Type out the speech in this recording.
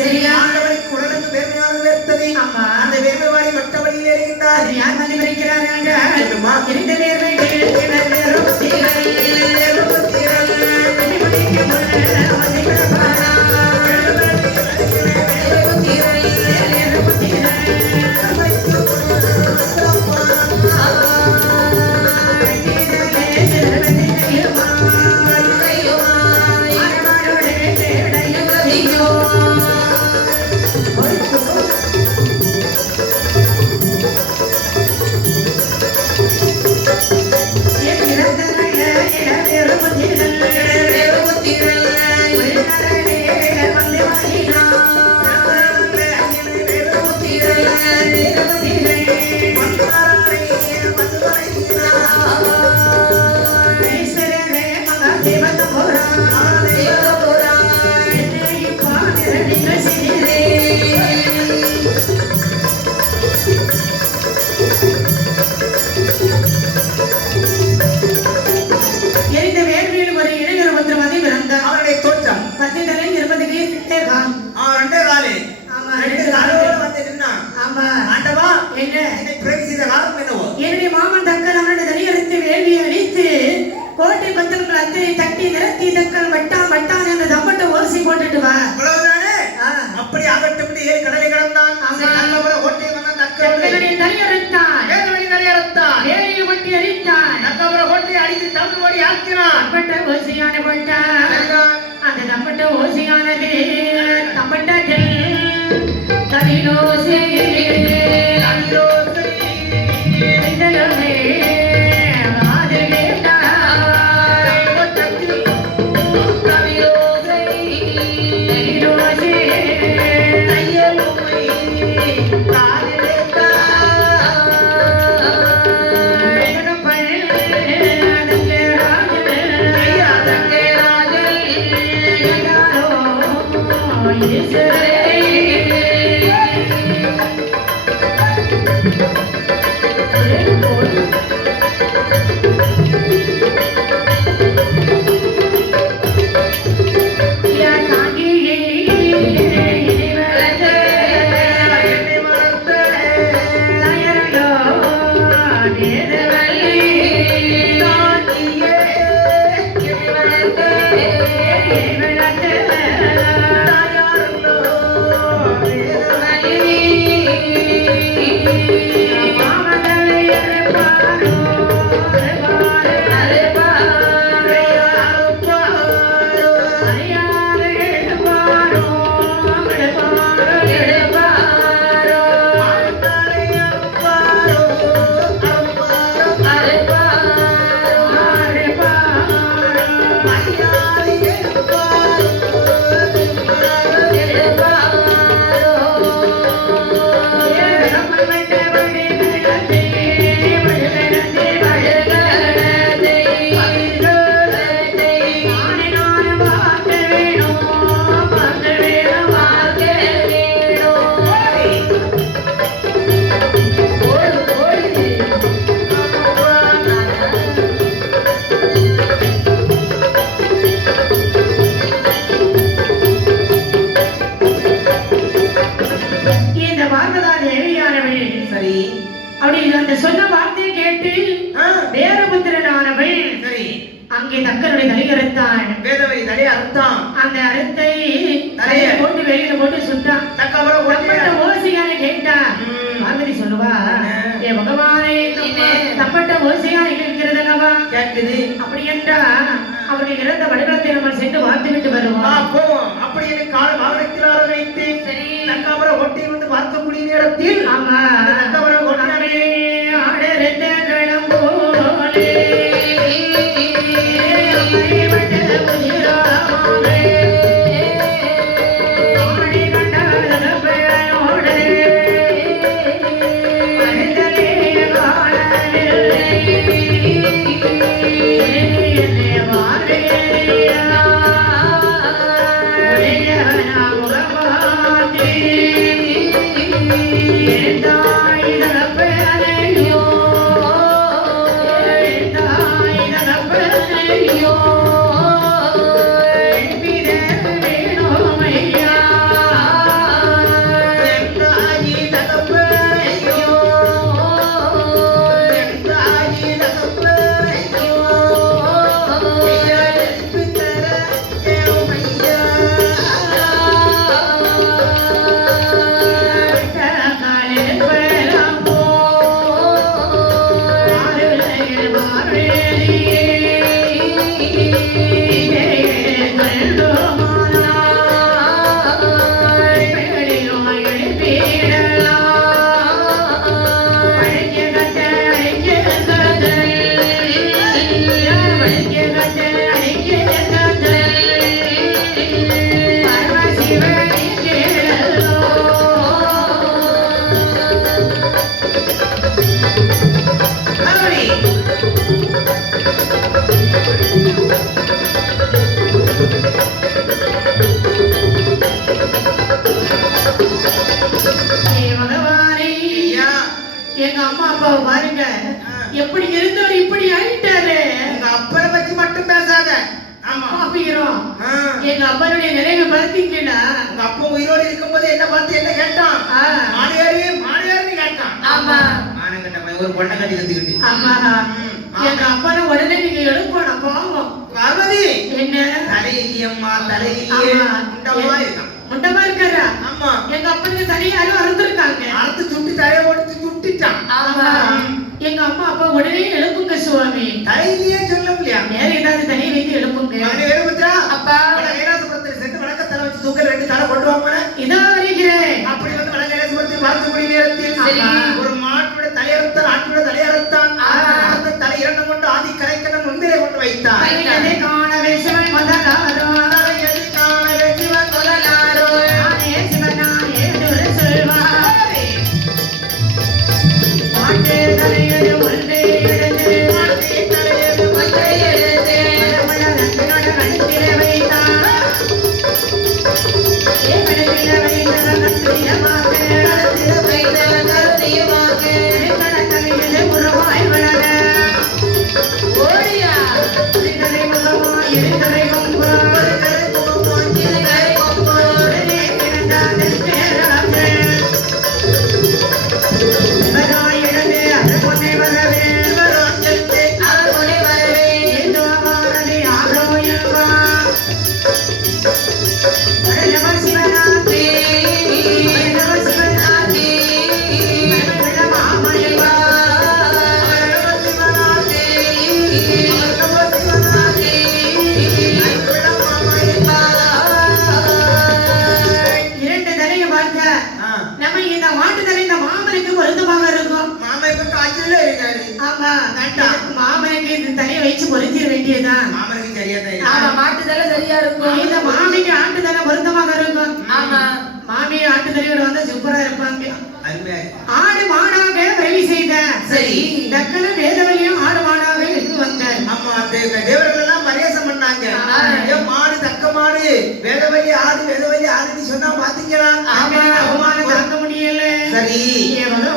சரியா ஆண்டவனுக்கு உடலுக்கு பெருமையாக உயர்த்தது. ஆமா அந்த பெருமை வாரி மற்ற வழியில் எறிகின்றார். யார் மதி வரைக்கிறாங்க இருந்த வேர்வைகள் கிணறும் தீரல் தீரல் மணிமணிக்கு முன்ன வந்து கிடப்பாரா என்னுடைய மாமன் தக்கல் அவனுடைய தனியறுத்து வேள்வியை அழித்து கோட்டை பத்திரங்கள் அத்தனை தட்டி நிறத்தி தக்கல் வட்டான் வட்டான் என்று தம்பட்ட ஓசி போட்டுட்டு வா. அப்படி ஆகட்டும். ஏழு கடலை கடந்தான். கோட்டையை வந்தான் தக்கல் தனியறுத்தான் வேலையை ஒட்டி அழித்தான். கோட்டையை அடித்து தமிழ் ஓடி ஆக்கினான். தம்பட்ட ஓசியான போட்டான். அந்த தம்பட்ட ஓசியானது தம்பட்டத்தில் தனிலோசி சொன்ன வார்த்தையை கேட்டு வேரபுத்திரனானவள் அங்கே தக்கனுடைய தலையறுத்தான். வேதவை தலையை அறுத்தான். அந்த அறுத்தை தலையை போட்டு வெளியில போட்டு சுட்டான். தக்கப்பட்ட ஓசையான கேட்டான். பார்வதி சொல்லுவா, ஏ பகவானே தப்பட்ட ஓசையா இருக்கிறதல்லவா கேட்குது. அப்படி என்றா அவர்கள் இறந்த வடிவத்தை நம்ம சென்று பார்த்து விட்டு வருவோம். அப்படி எனக்கு கால வாகனத்தில் ஆரம்பித்து தக்கவரை ஒட்டி வந்து பார்க்கக்கூடிய நேரத்தில் ஆமா தக்கவரை ஒட்டானே ஆடருத்த கிளம்போலே Bye. எங்க அம்மா அப்பாவை பாருங்க எப்படி இருந்தவர் இப்படி ஆயிட்டாரு. உங்க அப்பனை பத்தி மட்டும் பேசாத. ஆமா பாப்பிக்கிறோம். எங்க அப்பனுடைய நிலைமை பார்த்தீங்களா? உங்க அப்பா உயிரோடு இருக்கும்போது என்ன பார்த்து என்ன கேட்டான்? மாடியாரி மாடியாரின்னு கேட்டான். ஆமா மானங்கட்ட பையன் ஒரு பொண்ணை கட்டி கத்துக்கிட்டு. ஆமா எங்க அப்பனை உடனே நீங்க எழுப்பணும் பாவம். பார்வதி என்ன தலையிலியம்மா தலையிலியே முண்டமா இருக்கான். முண்டமா இருக்காரா? ஆமா எங்க அப்பனுக்கு தலையை யாரும் அறுத்துருக்காங்க. அறுத்து சுட்டி தலையை ஒடிச்சு சுட்டிட்டான். ஆமா எங்க அம்மா அப்பா உடனே எழுப்புங்க சுவாமி. தலையிலேயே சொல்ல முடியா? வேற ஏதாவது தலையை வைத்து எழுப்புங்க. அவனை எழுப்புறா அப்பா கைலாசபுரத்தில் சென்று வணக்கத்தலை வச்சு தூக்க 2 தலை கொண்டு வாங்க. இதோ வருகிறேன். அப்படி வந்து வட கைலாசபுரத்தில் பார்க்கக்கூடிய நேரத்தில் ஒரு மாட்டோட தலையறுத்தான் ஆட்டோட தலையறுத்தான். அந்த தலை 2 கொண்டு ஆதி கரைக்கண்ணன் முன்னிலை கொண்டு வைத்தான். அதை காணவே சிவன் முதலாரோ தலையதி காணவே சிவன் முதலாரோ நானே சிவனாயே என்று சொல்வார். மாட்டே தலையது ஒன்றே எடுத்து மாட்டே தலையது ஒன்றே எடுத்து மலமல ரத்தினோட கழுத்திலே வைத்தார். கழுத்திலே வைத்த கத்தியமாக கழுத்திலே வைத்த கத்தியமாக தலையது உருவாய் வளர ஓடியா திருக்கரை முகமாய் இருக்கரை கொம்பா ஆடு மாடாக வேலை செய்த சரி தக்கன வேதவழியும் ஆடு மாடாக இருந்து வந்த ஆமா தேவர்கள் எல்லாம் பரியாசம் பண்ணாங்க. மாடு தக்க மாடு வேதவழி ஆடு வேதவழி ஆடுன்னு சொன்னா பாத்தீங்களா? அவமானம் தாங்க முடியல. சரி எவ்வளவு